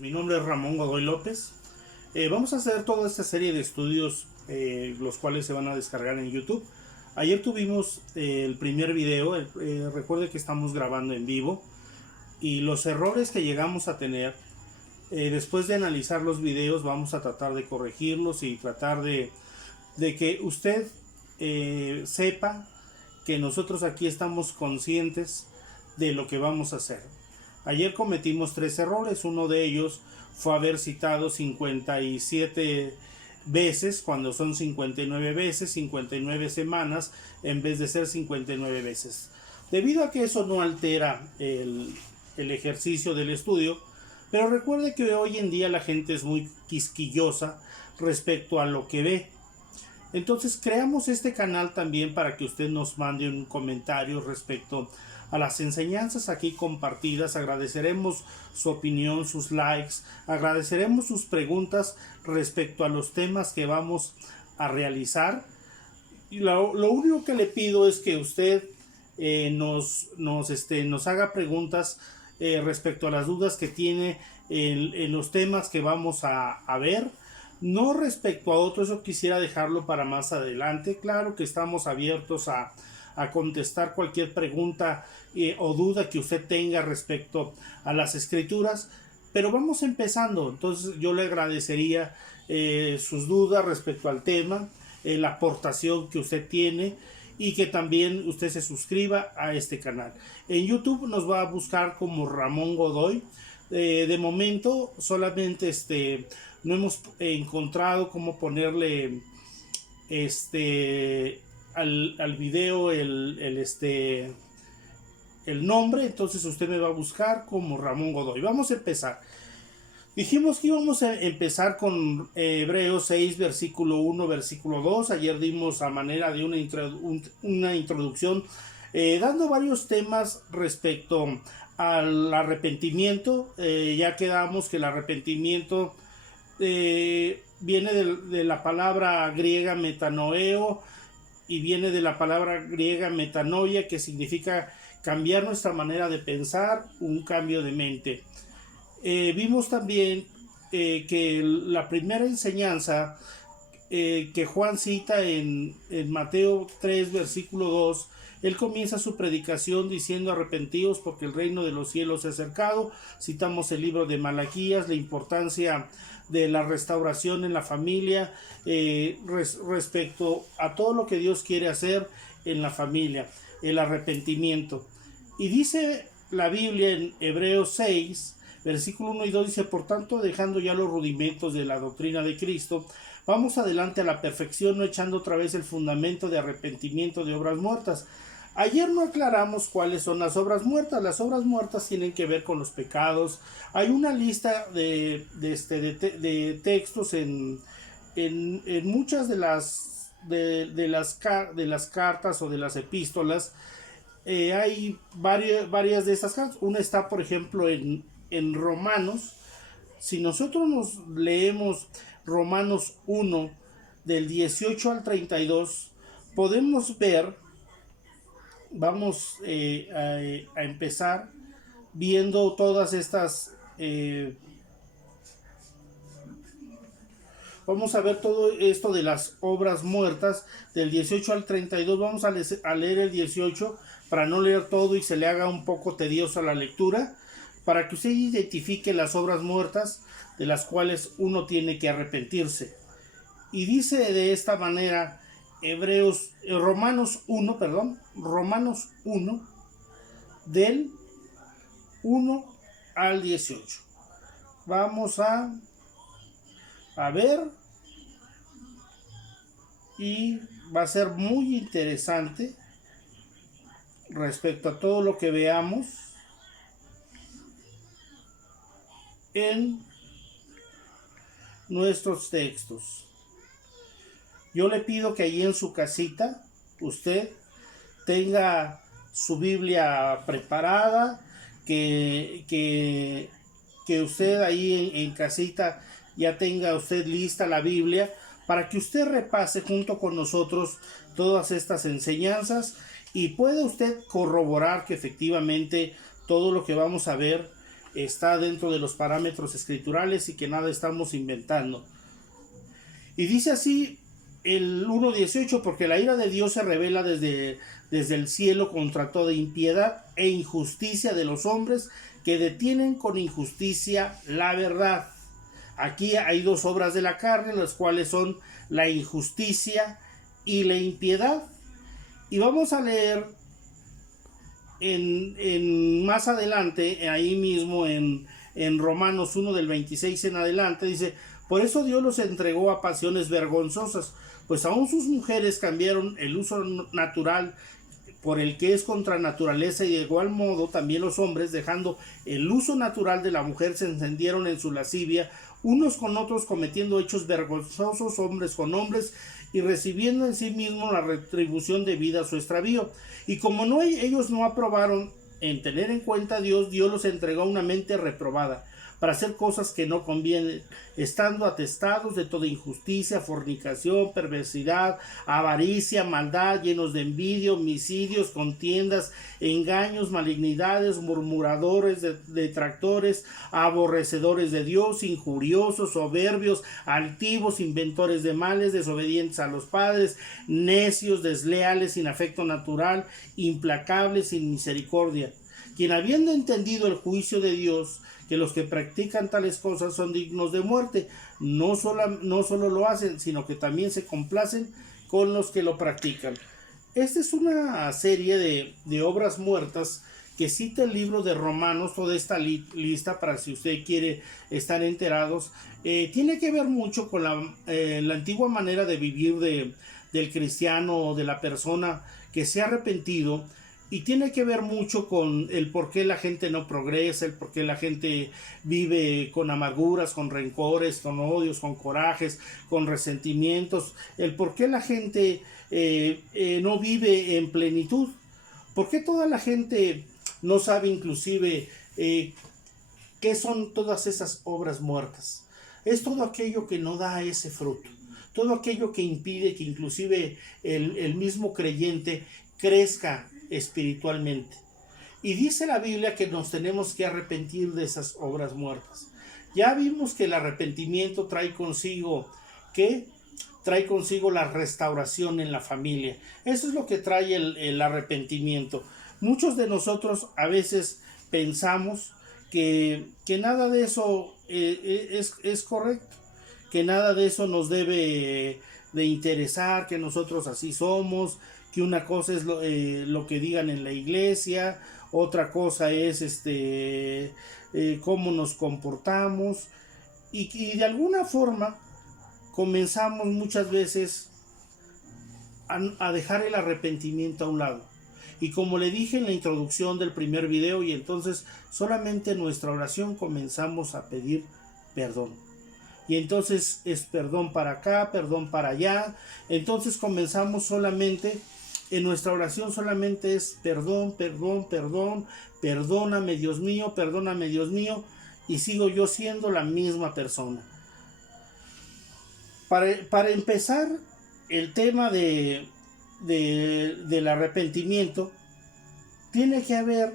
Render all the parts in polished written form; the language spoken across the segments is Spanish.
Mi nombre es Ramón Godoy López. Vamos a hacer toda esta serie de estudios, los cuales se van a descargar en YouTube. Ayer tuvimos el primer video. Recuerde que estamos grabando en vivo y los errores que llegamos a tener, después de analizar los videos, vamos a tratar de corregirlos y tratar de que usted sepa que nosotros aquí estamos conscientes de lo que vamos a hacer. Ayer cometimos 3 errores. Uno de ellos fue haber citado 57 veces cuando son 59 veces, 59 semanas, en vez de ser 59 veces. Debido a que eso no altera el ejercicio del estudio, pero recuerde que hoy en día la gente es muy quisquillosa respecto a lo que ve. Entonces creamos este canal también para que usted nos mande un comentario respecto a las enseñanzas aquí compartidas. Agradeceremos su opinión, sus likes, agradeceremos sus preguntas respecto a los temas que vamos a realizar. Y lo único que le pido es que usted nos haga preguntas respecto a las dudas que tiene en los temas que vamos a ver. No respecto a otros, eso quisiera dejarlo para más adelante. Claro que estamos abiertos a contestar cualquier pregunta o duda que usted tenga respecto a las escrituras, pero vamos empezando. Entonces yo le agradecería sus dudas respecto al tema, la aportación que usted tiene, y que también usted se suscriba a este canal. En YouTube nos va a buscar como Ramón Godoy. De momento solamente no hemos encontrado cómo ponerle al video el nombre. Entonces usted me va a buscar como Ramón Godoy. Vamos a empezar. Dijimos que íbamos a empezar con Hebreos 6, versículo 1, versículo 2. Ayer dimos a manera de una introducción, dando varios temas respecto al arrepentimiento. Ya quedamos que el arrepentimiento viene de la palabra griega metanoeo y viene de la palabra griega metanoia, que significa cambiar nuestra manera de pensar, un cambio de mente. Vimos también que la primera enseñanza que Juan cita en Mateo 3, versículo 2, él comienza su predicación diciendo: arrepentíos porque el reino de los cielos se ha acercado. Citamos el libro de Malaquías, la importancia de la restauración en la familia, respecto a todo lo que Dios quiere hacer en la familia, el arrepentimiento. Y dice la Biblia en Hebreos 6, versículo 1 y 2, dice: por tanto, dejando ya los rudimentos de la doctrina de Cristo, vamos adelante a la perfección, no echando otra vez el fundamento de arrepentimiento de obras muertas. Ayer no aclaramos cuáles son las obras muertas. Las obras muertas tienen que ver con los pecados. Hay una lista de textos en muchas de las cartas o de las epístolas. Hay varias de estas cartas. Una está, por ejemplo, en Romanos. Si nosotros nos leemos Romanos 1, del 18 al 32, podemos ver, vamos a empezar viendo todas estas, vamos a ver todo esto de las obras muertas, del 18 al 32. Vamos a leer el 18 para no leer todo y se le haga un poco tediosa la lectura, para que usted identifique las obras muertas de las cuales uno tiene que arrepentirse. Y dice de esta manera Romanos 1, del 1 al 18. Vamos a ver, y va a ser muy interesante respecto a todo lo que veamos en nuestros textos. Yo le pido que allí en su casita usted tenga su Biblia preparada, que usted ahí en casita ya tenga usted lista la Biblia, para que usted repase junto con nosotros todas estas enseñanzas y pueda usted corroborar que efectivamente todo lo que vamos a ver está dentro de los parámetros escriturales y que nada estamos inventando. Y dice así el 1:18, porque la ira de Dios se revela desde el cielo contra toda impiedad e injusticia de los hombres que detienen con injusticia la verdad. Aquí hay dos obras de la carne, las cuales son la injusticia y la impiedad. Y vamos a leer más adelante, ahí mismo en Romanos 1 del 26 en adelante, dice: por eso Dios los entregó a pasiones vergonzosas, pues aún sus mujeres cambiaron el uso natural por el que es contra naturaleza, y de igual modo también los hombres, dejando el uso natural de la mujer, se encendieron en su lascivia, unos con otros, cometiendo hechos vergonzosos, hombres con hombres, y recibiendo en sí mismo la retribución debida a su extravío. Y como ellos no aprobaron en tener en cuenta a Dios, Dios los entregó a una mente reprobada, para hacer cosas que no convienen, estando atestados de toda injusticia, fornicación, perversidad, avaricia, maldad, llenos de envidia, homicidios, contiendas, engaños, malignidades, murmuradores, detractores, aborrecedores de Dios, injuriosos, soberbios, altivos, inventores de males, desobedientes a los padres, necios, desleales, sin afecto natural, implacables, sin misericordia, quien, habiendo entendido el juicio de Dios, que los que practican tales cosas son dignos de muerte, no solo lo hacen, sino que también se complacen con los que lo practican. Esta es una serie de obras muertas que cita el libro de Romanos, toda esta lista, para si usted quiere estar enterados. Tiene que ver mucho con la antigua manera de vivir del cristiano o de la persona que se ha arrepentido. Y tiene que ver mucho con el por qué la gente no progresa, el por qué la gente vive con amarguras, con rencores, con odios, con corajes, con resentimientos, el por qué la gente no vive en plenitud, por qué toda la gente no sabe inclusive qué son todas esas obras muertas. Es todo aquello que no da ese fruto, todo aquello que impide que inclusive el mismo creyente crezca espiritualmente. Y dice la Biblia que nos tenemos que arrepentir de esas obras muertas. Ya vimos que el arrepentimiento trae consigo la restauración en la familia. Eso es lo que trae el arrepentimiento. Muchos de nosotros a veces pensamos que nada de eso es correcto, que nada de eso nos debe de interesar, que nosotros así somos, que una cosa es lo que digan en la iglesia, otra cosa es cómo nos comportamos, y de alguna forma comenzamos muchas veces a dejar el arrepentimiento a un lado. Y como le dije en la introducción del primer video, y entonces solamente en nuestra oración comenzamos a pedir perdón. Y entonces es perdón para acá, perdón para allá. Entonces comenzamos solamente, en nuestra oración solamente es perdón, perdón, perdón, perdóname Dios mío, y sigo yo siendo la misma persona. Para empezar el tema del arrepentimiento, tiene que haber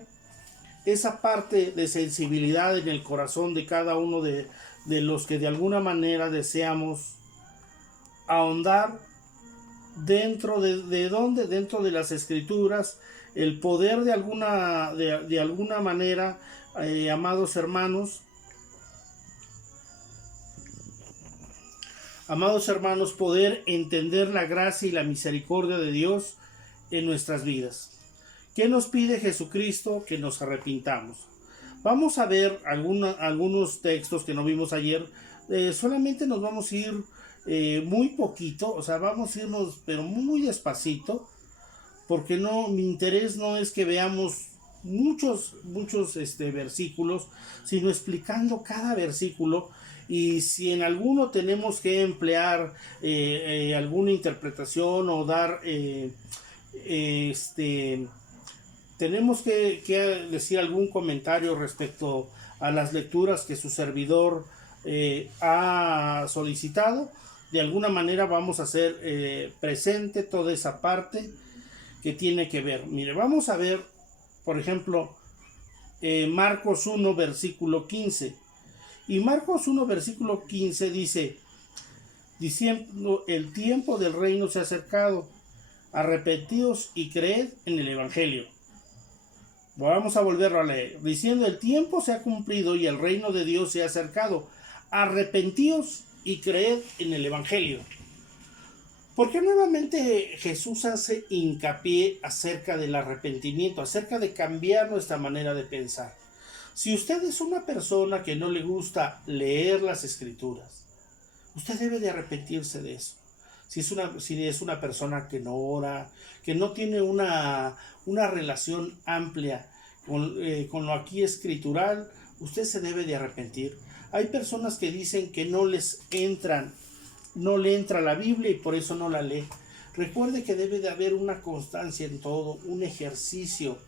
esa parte de sensibilidad en el corazón de cada uno de los que de alguna manera deseamos ahondar dentro dentro de las escrituras, el poder de alguna manera, amados hermanos, poder entender la gracia y la misericordia de Dios en nuestras vidas. ¿Qué nos pide Jesucristo? Que nos arrepintamos. Vamos a ver algunos textos que no vimos ayer. Solamente nos vamos a ir muy poquito, o sea, vamos a irnos pero muy despacito, porque mi interés no es que veamos muchos versículos, sino explicando cada versículo. Y si en alguno tenemos que emplear alguna interpretación o dar tenemos que decir algún comentario respecto a las lecturas que su servidor ha solicitado, de alguna manera vamos a hacer presente toda esa parte que tiene que ver. Mire, vamos a ver, por ejemplo, Marcos 1, versículo 15. Y Marcos 1, versículo 15 dice, diciendo, el tiempo del reino se ha acercado, arrepentíos y creed en el evangelio. Vamos a volverlo a leer, diciendo, el tiempo se ha cumplido y el reino de Dios se ha acercado, arrepentíos y creed en el evangelio. Porque nuevamente Jesús hace hincapié acerca del arrepentimiento, acerca de cambiar nuestra manera de pensar. Si usted es una persona que no le gusta leer las escrituras, usted debe de arrepentirse de eso. Si es una persona que no ora, que no tiene una relación amplia con lo aquí escritural, usted se debe de arrepentir. Hay personas que dicen que no le entra la Biblia y por eso no la lee. Recuerde que debe de haber una constancia en todo, un ejercicio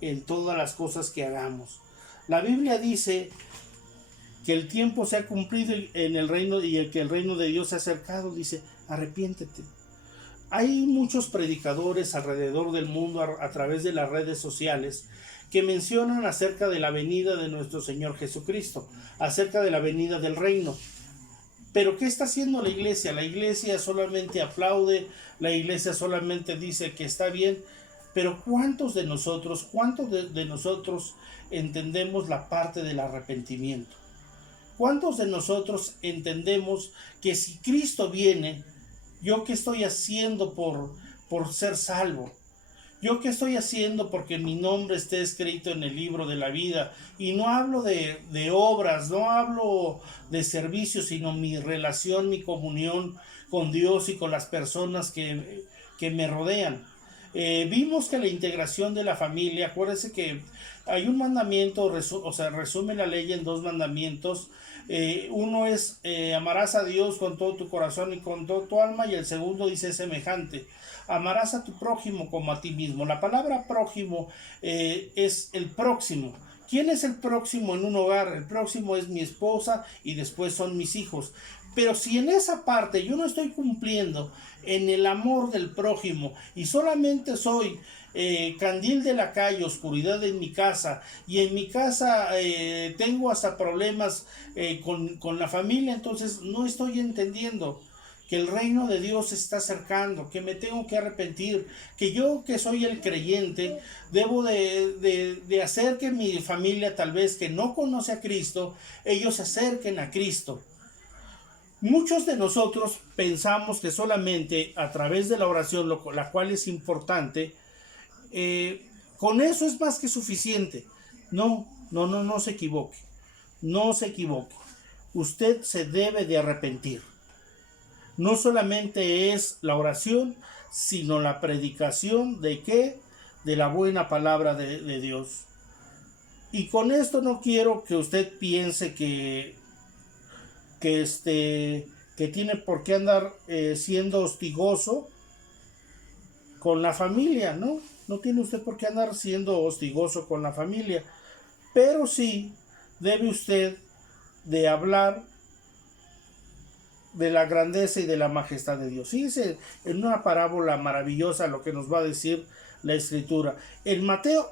en todas las cosas que hagamos. La Biblia dice que el tiempo se ha cumplido en el reino y que el reino de Dios se ha acercado. Dice, arrepiéntete. Hay muchos predicadores alrededor del mundo a través de las redes sociales que mencionan acerca de la venida de nuestro Señor Jesucristo, acerca de la venida del reino. Pero ¿qué está haciendo la iglesia? La iglesia solamente aplaude, la iglesia solamente dice que está bien, pero ¿cuántos de nosotros entendemos la parte del arrepentimiento? ¿Cuántos de nosotros entendemos que si Cristo viene, yo qué estoy haciendo por ser salvo? ¿Yo qué estoy haciendo porque mi nombre esté escrito en el libro de la vida? Y no hablo de obras, no hablo de servicios, sino mi relación, mi comunión con Dios y con las personas que me rodean. Vimos que la integración de la familia, acuérdense que hay un mandamiento, resume la ley en 2 mandamientos. Uno es amarás a Dios con todo tu corazón y con todo tu alma, y el segundo dice semejante, amarás a tu prójimo como a ti mismo. La palabra prójimo es el próximo. ¿Quién es el próximo en un hogar? El próximo es mi esposa y después son mis hijos. Pero si en esa parte yo no estoy cumpliendo en el amor del prójimo y solamente soy candil de la calle, oscuridad en mi casa, y en mi casa tengo hasta problemas con la familia, entonces no estoy entendiendo que el reino de Dios se está acercando, que me tengo que arrepentir, que yo que soy el creyente debo de hacer que mi familia, tal vez que no conoce a Cristo, ellos se acerquen a Cristo. Muchos de nosotros pensamos que solamente a través de la oración, la cual es importante, con eso es más que suficiente. No se equivoque. No se equivoque. Usted se debe de arrepentir. No solamente es la oración, sino la predicación de ¿qué? De la buena palabra de Dios. Y con esto no quiero que usted piense que tiene por qué andar siendo hostigoso con la familia, ¿no? No tiene usted por qué andar siendo hostigoso con la familia, pero sí debe usted de hablar de la grandeza y de la majestad de Dios. Fíjese en una parábola maravillosa lo que nos va a decir la Escritura. En Mateo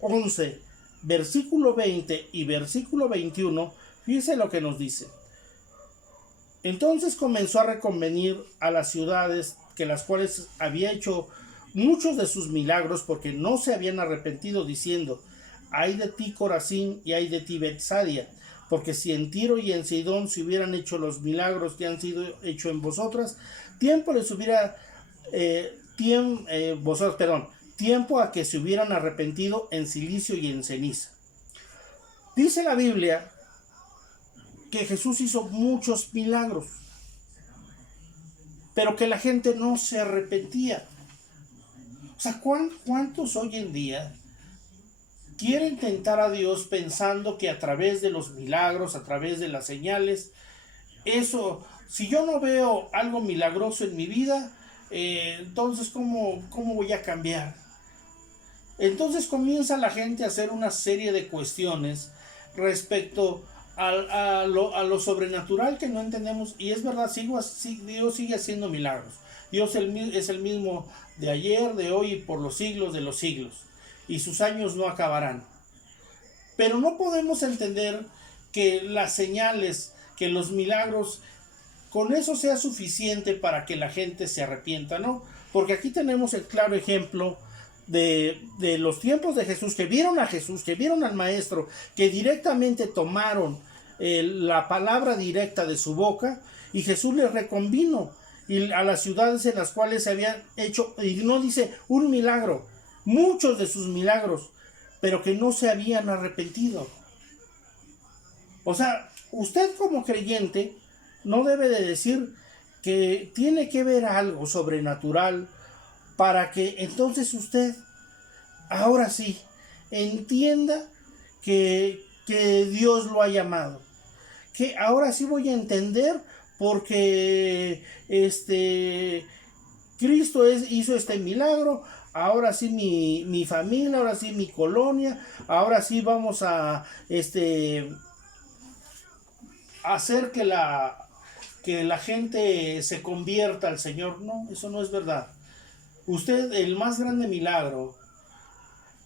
11, versículo 20 y versículo 21, fíjese lo que nos dice. Entonces comenzó a reconvenir a las ciudades que las cuales había hecho muchos de sus milagros, porque no se habían arrepentido, diciendo: ay de ti, Corazín, y ay de ti, Betsaida, porque si en Tiro y en Sidón se hubieran hecho los milagros que han sido hechos en vosotras, tiempo a que se hubieran arrepentido en silicio y en ceniza. Dice la Biblia que Jesús hizo muchos milagros, pero que la gente no se arrepentía. O sea, ¿cuántos hoy en día quieren tentar a Dios pensando que a través de los milagros, a través de las señales, eso, si yo no veo algo milagroso en mi vida, entonces ¿cómo voy a cambiar? Entonces comienza la gente a hacer una serie de cuestiones respecto a lo sobrenatural que no entendemos. Y es verdad, Dios sigue haciendo milagros. Dios es el mismo de ayer, de hoy y por los siglos de los siglos, y sus años no acabarán. Pero no podemos entender que las señales, que los milagros, con eso sea suficiente para que la gente se arrepienta, ¿no? Porque aquí tenemos el claro ejemplo de los tiempos de Jesús, que vieron a Jesús, que vieron al Maestro, que directamente tomaron la palabra directa de su boca, y Jesús les reconvino y a las ciudades en las cuales se habían hecho, y no dice un milagro, muchos de sus milagros, pero que no se habían arrepentido. O sea, usted como creyente no debe de decir que tiene que ver algo sobrenatural para que entonces usted ahora sí entienda que Dios lo ha llamado. Que ahora sí voy a entender porque Cristo hizo este milagro. Ahora sí mi familia, ahora sí mi colonia, ahora sí vamos a hacer que la gente se convierta al Señor. No, eso no es verdad. Usted, el más grande milagro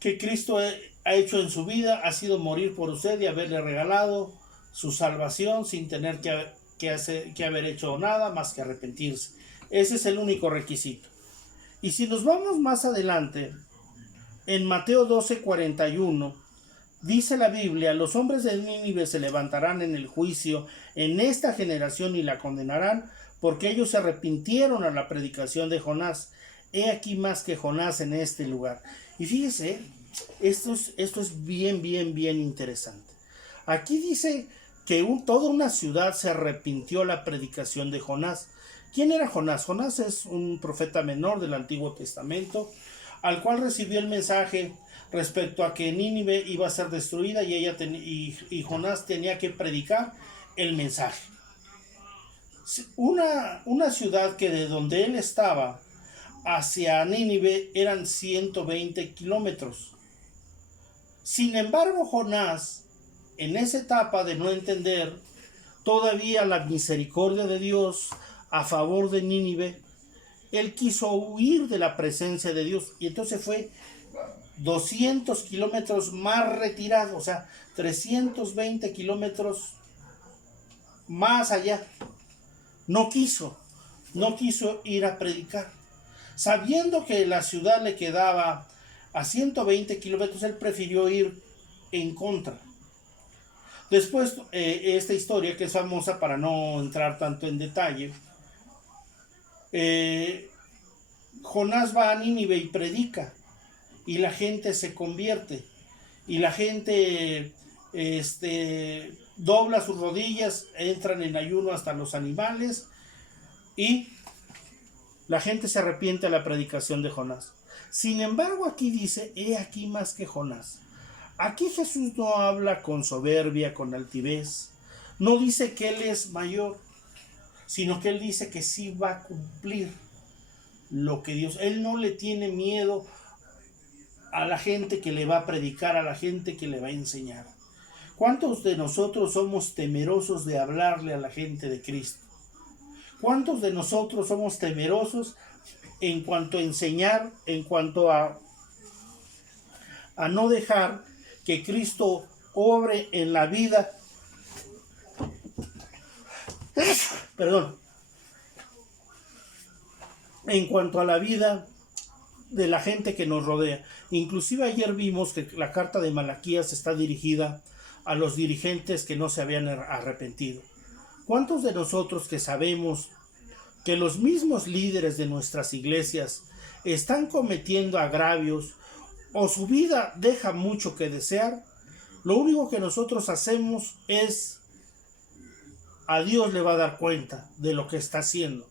que Cristo ha hecho en su vida ha sido morir por usted y haberle regalado su salvación sin tener que haber hecho nada más que arrepentirse. Ese es el único requisito. Y si nos vamos más adelante, en Mateo 12:41, dice la Biblia: los hombres de Nínive se levantarán en el juicio en esta generación y la condenarán, porque ellos se arrepintieron a la predicación de Jonás. He aquí más que Jonás en este lugar. Y fíjese, esto es bien interesante. Aquí dice que toda una ciudad se arrepintió a la predicación de Jonás. ¿Quién era Jonás? Jonás es un profeta menor del Antiguo Testamento, al cual recibió el mensaje respecto a que Nínive iba a ser destruida y Jonás tenía que predicar el mensaje. Una ciudad que de donde él estaba hacia Nínive eran 120 kilómetros. Sin embargo, Jonás, en esa etapa de no entender todavía la misericordia de Dios a favor de Nínive, él quiso huir de la presencia de Dios y entonces fue 200 kilómetros más retirado, o sea, 320 kilómetros más allá. No quiso ir a predicar. Sabiendo que la ciudad le quedaba a 120 kilómetros, él prefirió ir en contra. Después, esta historia, que es famosa para no entrar tanto en detalle, Jonás va a Nínive y predica, y la gente se convierte, y la gente dobla sus rodillas, entran en ayuno hasta los animales, y la gente se arrepiente a la predicación de Jonás. Sin embargo, aquí dice: he aquí más que Jonás. Aquí Jesús no habla con soberbia, con altivez. No dice que él es mayor, sino que él dice que sí va a cumplir lo que Dios. Él no le tiene miedo a la gente que le va a predicar, a la gente que le va a enseñar. ¿Cuántos de nosotros somos temerosos de hablarle a la gente de Cristo? ¿Cuántos de nosotros somos temerosos en cuanto a enseñar, en cuanto a no dejar que Cristo obre en la vida? Perdón. En cuanto a la vida de la gente que nos rodea. Inclusive ayer vimos que la carta de Malaquías está dirigida a los dirigentes que no se habían arrepentido. ¿Cuántos de nosotros que sabemos que los mismos líderes de nuestras iglesias están cometiendo agravios o su vida deja mucho que desear? Lo único que nosotros hacemos es: a Dios le va a dar cuenta de lo que está haciendo.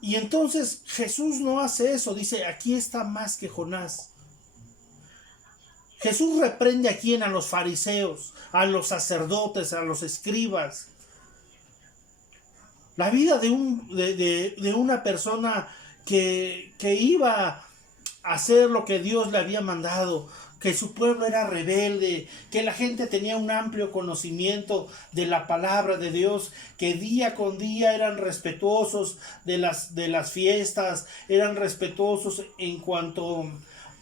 Y entonces Jesús no hace eso, dice: aquí está más que Jonás. Jesús reprende a quién: a los fariseos, a los sacerdotes, a los escribas. La vida de una persona que iba a hacer lo que Dios le había mandado, que su pueblo era rebelde, que la gente tenía un amplio conocimiento de la palabra de Dios, que día con día eran respetuosos de las fiestas, eran respetuosos en cuanto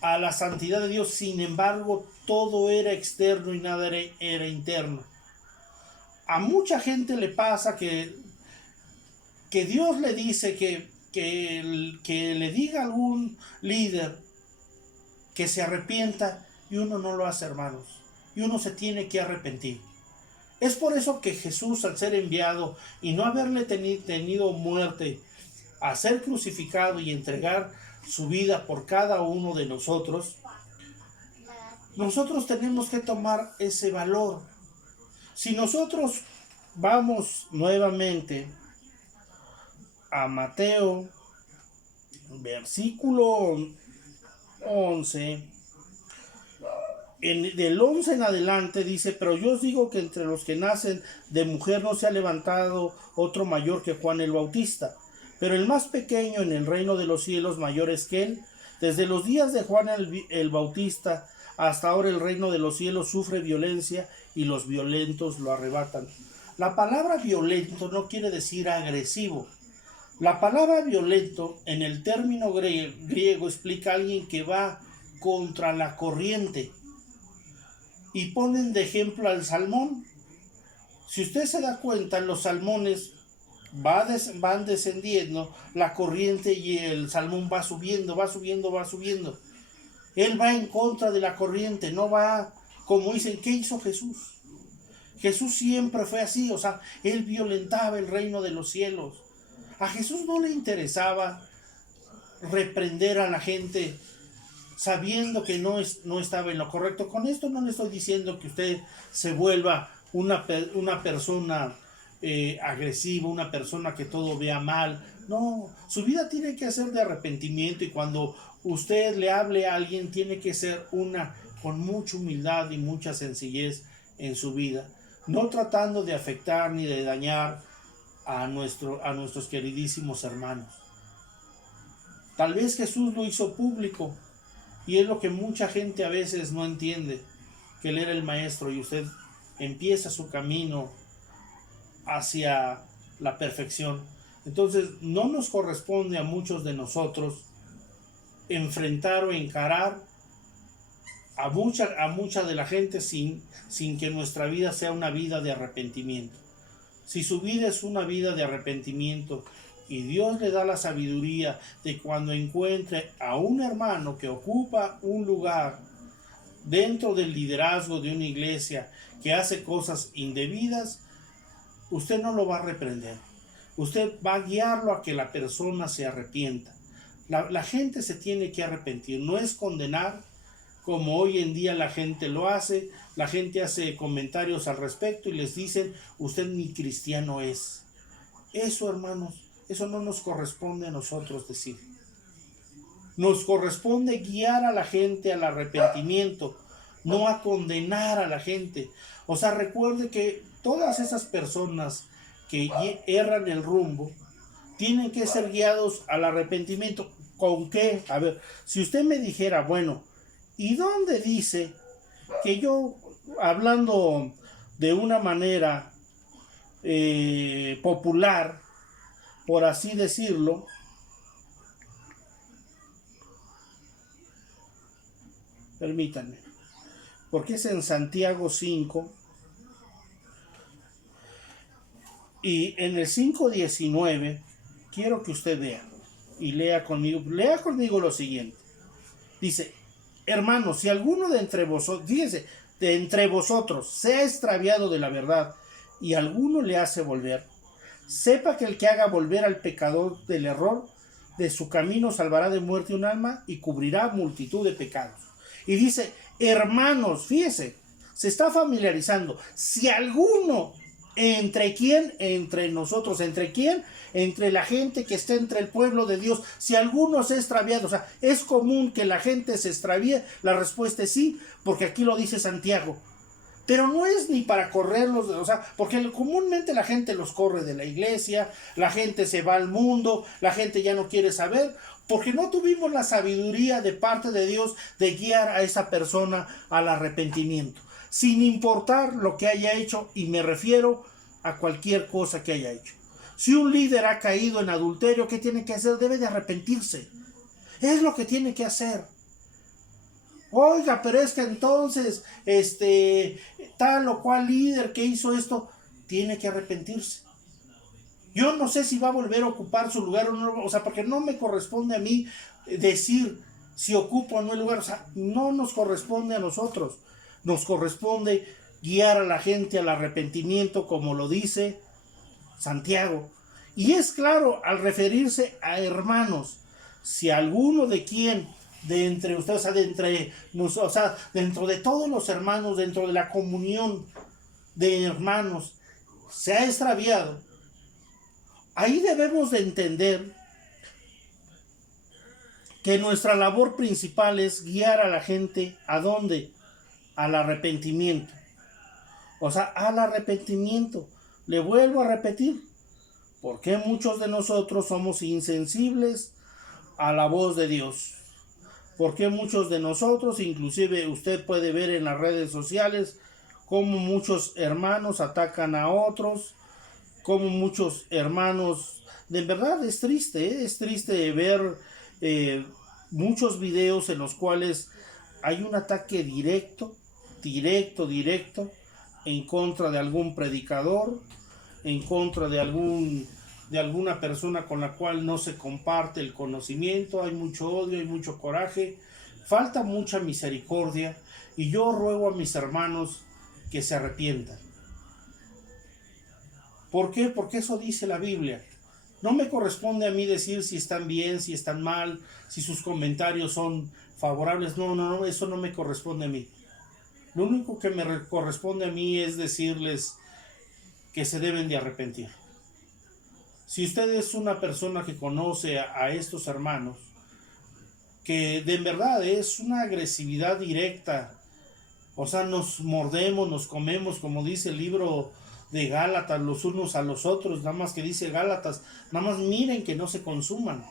a la santidad de Dios. Sin embargo, todo era externo y nada era interno. A mucha gente le pasa que Dios le dice que le diga a algún líder que se arrepienta y uno no lo hace, hermanos. Y uno se tiene que arrepentir. Es por eso que Jesús, al ser enviado y no haberle tenido muerte, a ser crucificado y entregar su vida por cada uno de nosotros tenemos que tomar ese valor. Si nosotros vamos nuevamente a Mateo, versículo 11, del 11 en adelante dice: pero yo os digo que entre los que nacen de mujer no se ha levantado otro mayor que Juan el Bautista, pero el más pequeño en el reino de los cielos mayor es que él. Desde los días de Juan el Bautista hasta ahora el reino de los cielos sufre violencia y los violentos lo arrebatan. La palabra violento no quiere decir agresivo. La palabra violento en el término griego explica a alguien que va contra la corriente. Y ponen de ejemplo al salmón. Si usted se da cuenta, los salmones van descendiendo la corriente y el salmón va subiendo. Él va en contra de la corriente, no va como dicen. ¿Qué hizo Jesús? Jesús siempre fue así, o sea, él violentaba el reino de los cielos. A Jesús no le interesaba reprender a la gente sabiendo que no estaba en lo correcto. Con esto no le estoy diciendo que usted se vuelva una persona agresiva, una persona que todo vea mal. No, su vida tiene que ser de arrepentimiento, y cuando usted le hable a alguien tiene que ser con mucha humildad y mucha sencillez en su vida, no tratando de afectar ni de dañar a nuestros queridísimos hermanos. Tal vez Jesús lo hizo público, y es lo que mucha gente a veces no entiende, que él era el maestro y usted empieza su camino hacia la perfección. Entonces no nos corresponde a muchos de nosotros enfrentar o encarar a mucha de la gente sin que nuestra vida sea una vida de arrepentimiento. Si su vida es una vida de arrepentimiento y Dios le da la sabiduría de cuando encuentre a un hermano que ocupa un lugar dentro del liderazgo de una iglesia que hace cosas indebidas, usted no lo va a reprender. Usted va a guiarlo a que la persona se arrepienta. La gente se tiene que arrepentir, no es condenar como hoy en día la gente lo hace. La gente hace comentarios al respecto y les dicen: usted ni cristiano es. Eso, hermanos, eso no nos corresponde a nosotros decir. Nos corresponde guiar a la gente al arrepentimiento, no a condenar a la gente. O sea, recuerde que todas esas personas que erran el rumbo tienen que ser guiados al arrepentimiento. ¿Con qué? A ver, si usted me dijera, bueno, ¿y dónde dice que yo, hablando de una manera popular, por así decirlo, permítanme, porque es en Santiago 5, y en el 5:19 quiero que usted vea y lea conmigo lo siguiente. Dice: hermanos, si alguno de entre vosotros se ha extraviado de la verdad y alguno le hace volver, sepa que el que haga volver al pecador del error de su camino salvará de muerte un alma y cubrirá multitud de pecados. Y dice: hermanos, fíjese, se está familiarizando. Si alguno, ¿entre quién? Entre nosotros. ¿Entre quién? Entre la gente que está entre el pueblo de Dios. Si alguno se ha extraviado, o sea, ¿es común que la gente se extravíe? La respuesta es sí, porque aquí lo dice Santiago. Pero no es ni para correrlos, o sea, porque comúnmente la gente los corre de la iglesia, la gente se va al mundo, la gente ya no quiere saber, porque no tuvimos la sabiduría de parte de Dios de guiar a esa persona al arrepentimiento, sin importar lo que haya hecho, y me refiero a cualquier cosa que haya hecho. Si un líder ha caído en adulterio, ¿qué tiene que hacer? Debe de arrepentirse. Es lo que tiene que hacer. Oiga, pero es que entonces, tal o cual líder que hizo esto, tiene que arrepentirse. Yo no sé si va a volver a ocupar su lugar o no, o sea, porque no me corresponde a mí decir si ocupo o no el lugar, o sea, no nos corresponde a nosotros, nos corresponde guiar a la gente al arrepentimiento, como lo dice Santiago. Y es claro, al referirse a hermanos, si alguno de quien, de entre ustedes, o sea, dentro de todos los hermanos, dentro de la comunión de hermanos, se ha extraviado, ahí debemos de entender que nuestra labor principal es guiar a la gente, ¿a dónde? Al arrepentimiento. O sea, al arrepentimiento. Le vuelvo a repetir, porque muchos de nosotros somos insensibles a la voz de Dios. Porque muchos de nosotros, inclusive usted puede ver en las redes sociales, cómo muchos hermanos atacan a otros, cómo muchos hermanos, de verdad es triste ver muchos videos en los cuales hay un ataque directo en contra de algún predicador, en contra de alguna persona con la cual no se comparte el conocimiento. Hay mucho odio, hay mucho coraje, falta mucha misericordia, y yo ruego a mis hermanos que se arrepientan. ¿Por qué? Porque eso dice la Biblia. No me corresponde a mí decir si están bien, si están mal, si sus comentarios son favorables. No, eso no me corresponde a mí. Lo único que me corresponde a mí es decirles que se deben de arrepentir. Si usted es una persona que conoce a estos hermanos, que de verdad es una agresividad directa, o sea, nos mordemos, nos comemos, como dice el libro de Gálatas, los unos a los otros, nada más que dice Gálatas, nada más miren que no se consuman.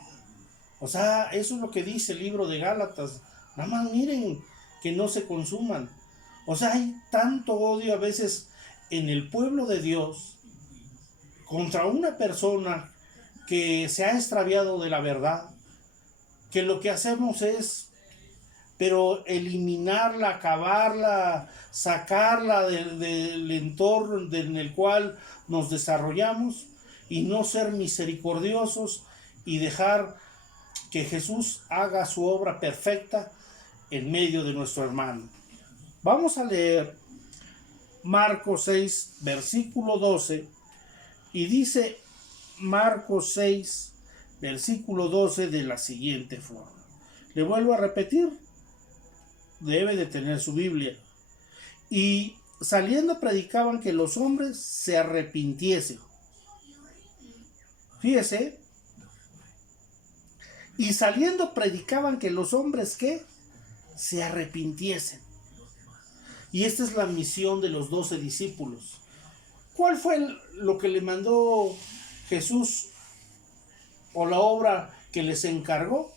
O sea, eso es lo que dice el libro de Gálatas, nada más miren que no se consuman. O sea, hay tanto odio a veces en el pueblo de Dios contra una persona que se ha extraviado de la verdad, que lo que hacemos es, pero eliminarla, acabarla, sacarla del entorno en el cual nos desarrollamos, y no ser misericordiosos y dejar que Jesús haga su obra perfecta en medio de nuestro hermano. Vamos a leer Marcos 6, versículo 12, y dice Marcos 6, versículo 12 de la siguiente forma. Le vuelvo a repetir, debe de tener su Biblia. Y saliendo predicaban que los hombres se arrepintiesen. Fíjese. Y saliendo predicaban que los hombres, ¿qué? Se arrepintiesen. Y esta es la misión de los 12 discípulos. ¿Cuál fue lo que le mandó Jesús, o la obra que les encargó?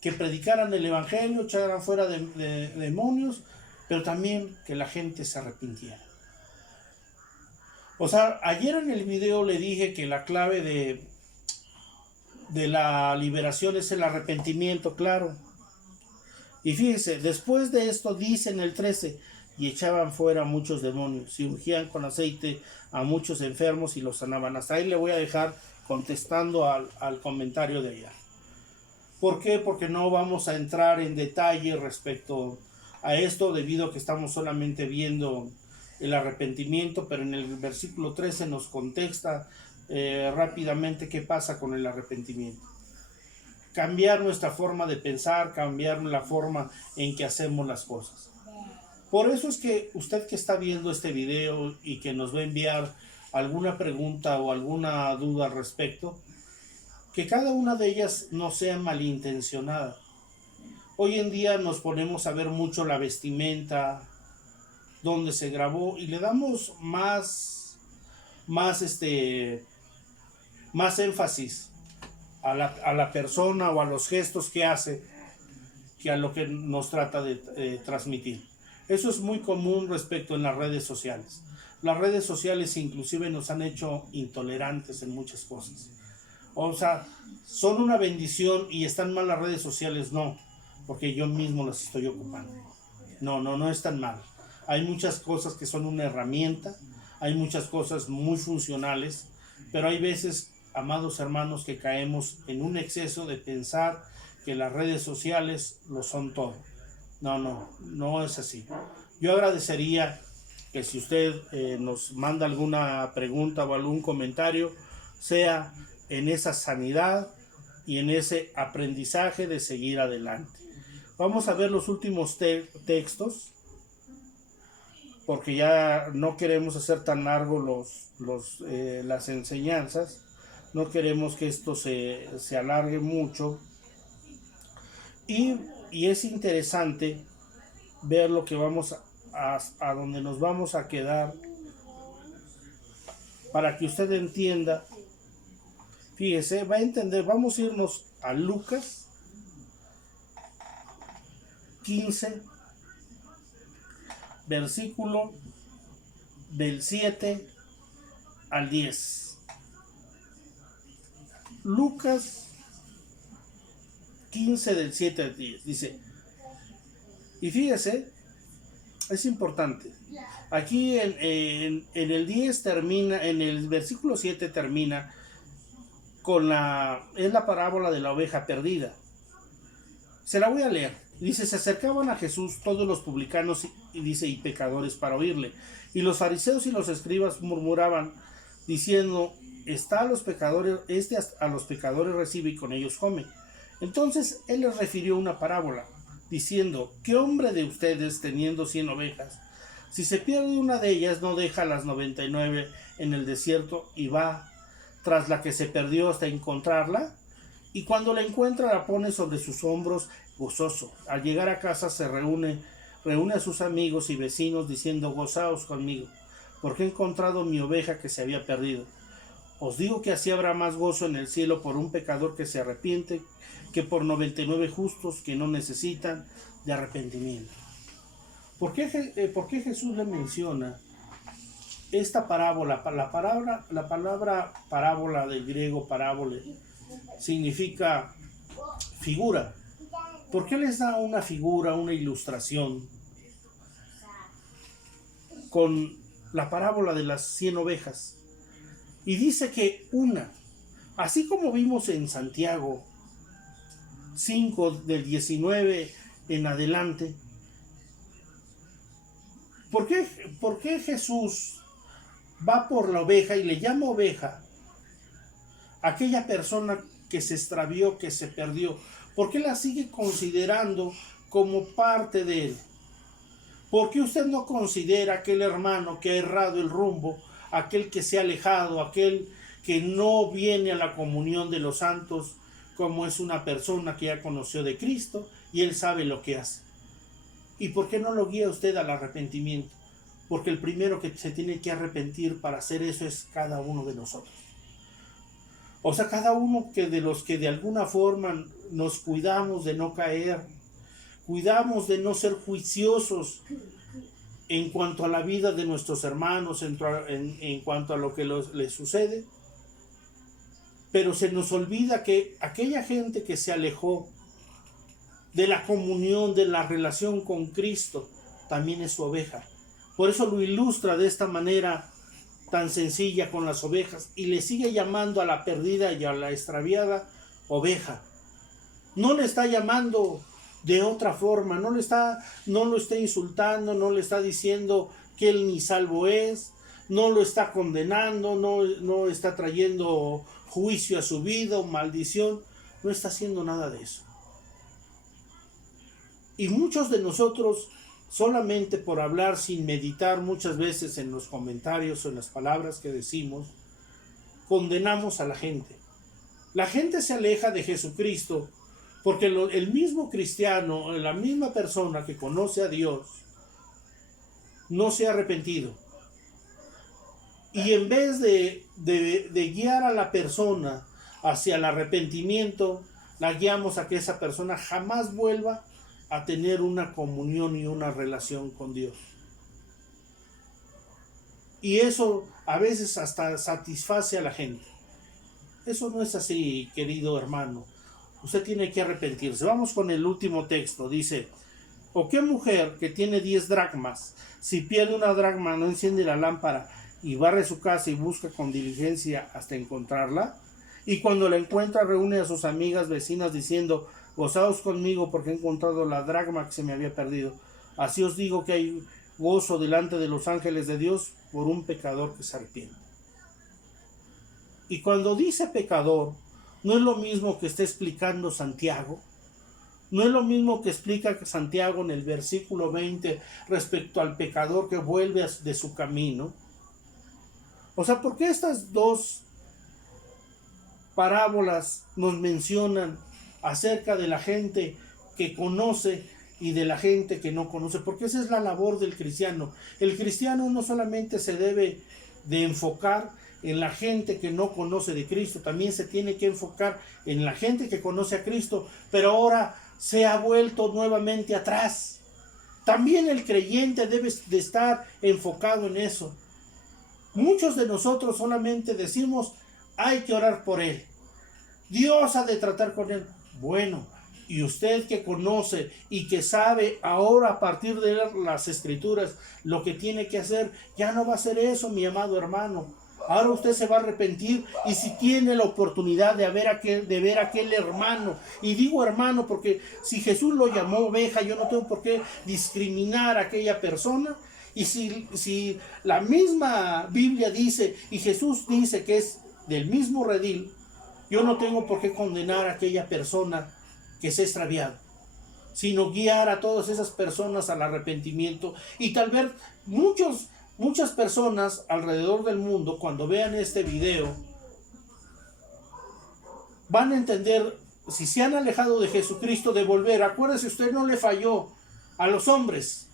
Que predicaran el evangelio, echaran fuera de demonios, pero también que la gente se arrepintiera. O sea, ayer en el video le dije que la clave de la liberación es el arrepentimiento, claro. Y fíjese, después de esto dice en el 13, y echaban fuera muchos demonios, y ungían con aceite a muchos enfermos y los sanaban. Hasta ahí le voy a dejar contestando al comentario de allá. ¿Por qué? Porque no vamos a entrar en detalle respecto a esto, debido a que estamos solamente viendo el arrepentimiento, pero en el versículo 13 nos contesta rápidamente qué pasa con el arrepentimiento. Cambiar nuestra forma de pensar, cambiar la forma en que hacemos las cosas. Por eso es que usted que está viendo este video y que nos va a enviar alguna pregunta o alguna duda al respecto, que cada una de ellas no sea malintencionada. Hoy en día nos ponemos a ver mucho la vestimenta, dónde se grabó, y le damos más énfasis a la persona o a los gestos que hace, que a lo que nos trata de transmitir. Eso es muy común respecto en las redes sociales. Las redes sociales inclusive nos han hecho intolerantes en muchas cosas. O sea, son una bendición y están mal las redes sociales, no. porque yo mismo las estoy ocupando. No es tan mal. Hay muchas cosas que son una herramienta, hay muchas cosas muy funcionales, pero hay veces, amados hermanos, que caemos en un exceso de pensar que las redes sociales lo son todo. No es así. Yo agradecería que si usted nos manda alguna pregunta o algún comentario, sea en esa sanidad y en ese aprendizaje de seguir adelante. Vamos a ver los últimos textos, porque ya no queremos hacer tan largos las enseñanzas, no queremos que esto se alargue mucho, y es interesante ver lo que vamos a donde nos vamos a quedar, para que usted entienda. Fíjese, va a entender. Vamos a irnos a Lucas 15, versículo del 7 al 10. Lucas 15 del 7 al 10 dice, y fíjese, es importante. Aquí en el 10 termina, en el versículo 7 termina con es la parábola de la oveja perdida. Se la voy a leer. Dice, se acercaban a Jesús todos los publicanos y pecadores para oírle. Y los fariseos y los escribas murmuraban, diciendo, a los pecadores recibe y con ellos come. Entonces él les refirió una parábola, diciendo, ¿qué hombre de ustedes, teniendo 100 ovejas, si se pierde una de ellas, no deja las 99 en el desierto y va tras la que se perdió hasta encontrarla? Y cuando la encuentra, la pone sobre sus hombros gozoso. Al llegar a casa se reúne a sus amigos y vecinos diciendo, gozaos conmigo, porque he encontrado mi oveja que se había perdido. Os digo que así habrá más gozo en el cielo por un pecador que se arrepiente que por 99 justos que no necesitan de arrepentimiento. ¿Por qué Jesús le menciona esta parábola? La palabra parábola del griego parábole significa figura. ¿Por qué les da una figura, una ilustración con la parábola de las 100 ovejas? Y dice que así como vimos en Santiago 5 del 19 en adelante, ¿por qué Jesús va por la oveja y le llama oveja a aquella persona que se extravió, que se perdió? ¿Por qué la sigue considerando como parte de él? ¿Por qué usted no considera aquel hermano que ha errado el rumbo, aquel que se ha alejado, aquel que no viene a la comunión de los santos, como es una persona que ya conoció de Cristo y él sabe lo que hace? ¿Y por qué no lo guía usted al arrepentimiento? Porque el primero que se tiene que arrepentir para hacer eso es cada uno de nosotros. O sea, cada uno de los que de alguna forma nos cuidamos de no caer, cuidamos de no ser juiciosos en cuanto a la vida de nuestros hermanos, en cuanto a lo que les sucede. Pero se nos olvida que aquella gente que se alejó de la comunión, de la relación con Cristo, también es su oveja. Por eso lo ilustra de esta manera tan sencilla con las ovejas, y le sigue llamando a la perdida y a la extraviada oveja. No le está llamando de otra forma, no lo está insultando, no le está diciendo que él ni salvo es, no lo está condenando, no está trayendo juicio a su vida o maldición, no está haciendo nada de eso. Y muchos de nosotros, solamente por hablar sin meditar muchas veces en los comentarios o en las palabras que decimos, condenamos a la gente. La gente se aleja de Jesucristo porque el mismo cristiano, la misma persona que conoce a Dios, no se ha arrepentido. Y en vez de guiar a la persona hacia el arrepentimiento, la guiamos a que esa persona jamás vuelva a tener una comunión y una relación con Dios. Y eso a veces hasta satisface a la gente. Eso no es así, querido hermano. Usted tiene que arrepentirse. Vamos con el último texto. Dice, ¿o qué mujer que tiene 10 dracmas, si pierde una dracma, no enciende la lámpara y barre su casa y busca con diligencia hasta encontrarla? Y cuando la encuentra, reúne a sus amigas vecinas diciendo, gozaos conmigo porque he encontrado la dracma que se me había perdido. Así os digo que hay gozo delante de los ángeles de Dios por un pecador que se arrepiente. Y cuando dice pecador, no es lo mismo que está explicando Santiago. No es lo mismo que explica Santiago en el versículo 20 respecto al pecador que vuelve de su camino. O sea, ¿por qué estas dos parábolas nos mencionan acerca de la gente que conoce y de la gente que no conoce? Porque esa es la labor del cristiano. El cristiano no solamente se debe de enfocar en la gente que no conoce de Cristo, también se tiene que enfocar en la gente que conoce a Cristo, pero ahora se ha vuelto nuevamente atrás. También el creyente debe de estar enfocado en eso. Muchos de nosotros solamente decimos, hay que orar por él. Dios ha de tratar con él. Bueno, y usted que conoce y que sabe ahora a partir de las escrituras lo que tiene que hacer, ya no va a hacer eso, mi amado hermano. Ahora usted se va a arrepentir, y si tiene la oportunidad de ver a aquel hermano, y digo hermano porque si Jesús lo llamó oveja, yo no tengo por qué discriminar a aquella persona. Y si la misma Biblia dice y Jesús dice que es del mismo redil, yo no tengo por qué condenar a aquella persona que se ha extraviado, sino guiar a todas esas personas al arrepentimiento. Y tal vez muchas personas alrededor del mundo, cuando vean este video, van a entender, si se han alejado de Jesucristo, de volver. Acuérdese, usted no le falló a los hombres.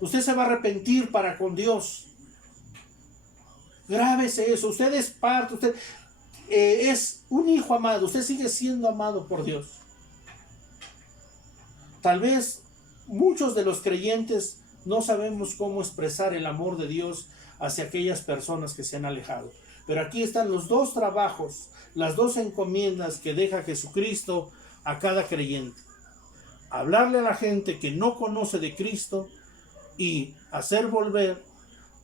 Usted se va a arrepentir para con Dios. Grábese eso. Usted es parte, usted es un hijo amado. Usted sigue siendo amado por Dios. Tal vez muchos de los creyentes no sabemos cómo expresar el amor de Dios hacia aquellas personas que se han alejado. Pero aquí están los dos trabajos, las dos encomiendas que deja Jesucristo a cada creyente. Hablarle a la gente que no conoce de Cristo y hacer volver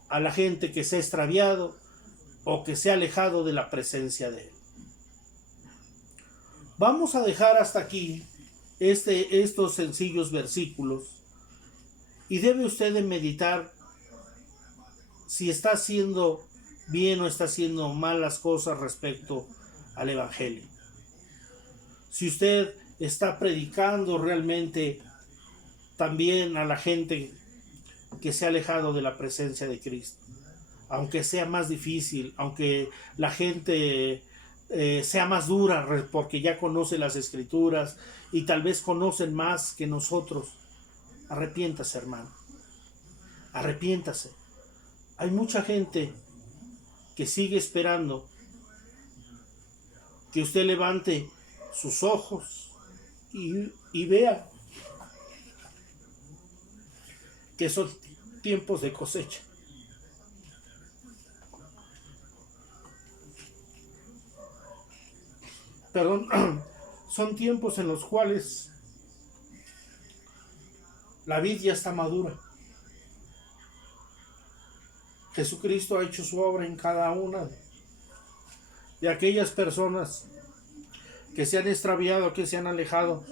a la gente que se ha extraviado o que se ha alejado de la presencia de Él. Vamos a dejar hasta aquí estos sencillos versículos, y debe usted de meditar si está haciendo bien o está haciendo mal las cosas respecto al Evangelio. Si usted está predicando realmente también a la gente que se ha alejado de la presencia de Cristo, aunque sea más difícil, aunque la gente sea más dura porque ya conoce las escrituras y tal vez conocen más que nosotros. Arrepiéntase, hermano, arrepiéntase. Hay mucha gente que sigue esperando que usted levante sus ojos y vea que son tiempos de cosecha. Perdón, son tiempos en los cuales la vid ya está madura. Jesucristo ha hecho su obra en cada una de aquellas personas que se han extraviado, que se han alejado,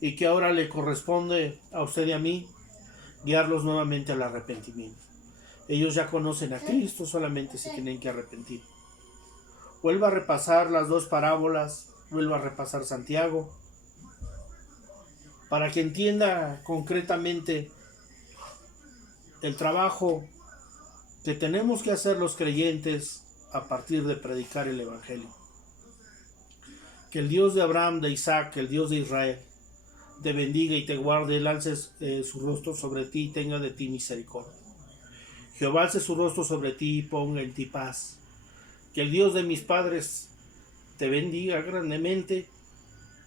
y que ahora le corresponde a usted y a mí guiarlos nuevamente al arrepentimiento. Ellos ya conocen a Cristo, solamente se tienen que arrepentir. Vuelva a repasar las dos parábolas, vuelva a repasar Santiago, para que entienda concretamente el trabajo que tenemos que hacer los creyentes a partir de predicar el Evangelio. Que el Dios de Abraham, de Isaac, el Dios de Israel, te bendiga y te guarde. Él alce su rostro sobre ti y tenga de ti misericordia. Jehová alce su rostro sobre ti y ponga en ti paz. Que el Dios de mis padres te bendiga grandemente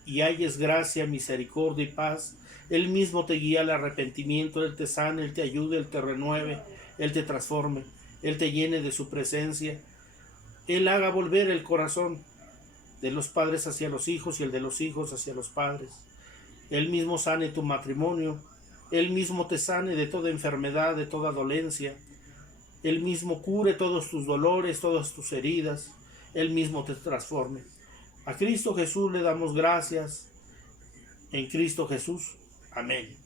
y halles gracia, misericordia y paz. Él mismo te guía al arrepentimiento, Él te sane, Él te ayude, Él te renueve, Él te transforme, Él te llene de su presencia, Él haga volver el corazón de los padres hacia los hijos y el de los hijos hacia los padres. Él mismo sane tu matrimonio, Él mismo te sane de toda enfermedad, de toda dolencia. Él mismo cure todos tus dolores, todas tus heridas. Él mismo te transforme. A Cristo Jesús le damos gracias. En Cristo Jesús. Amén.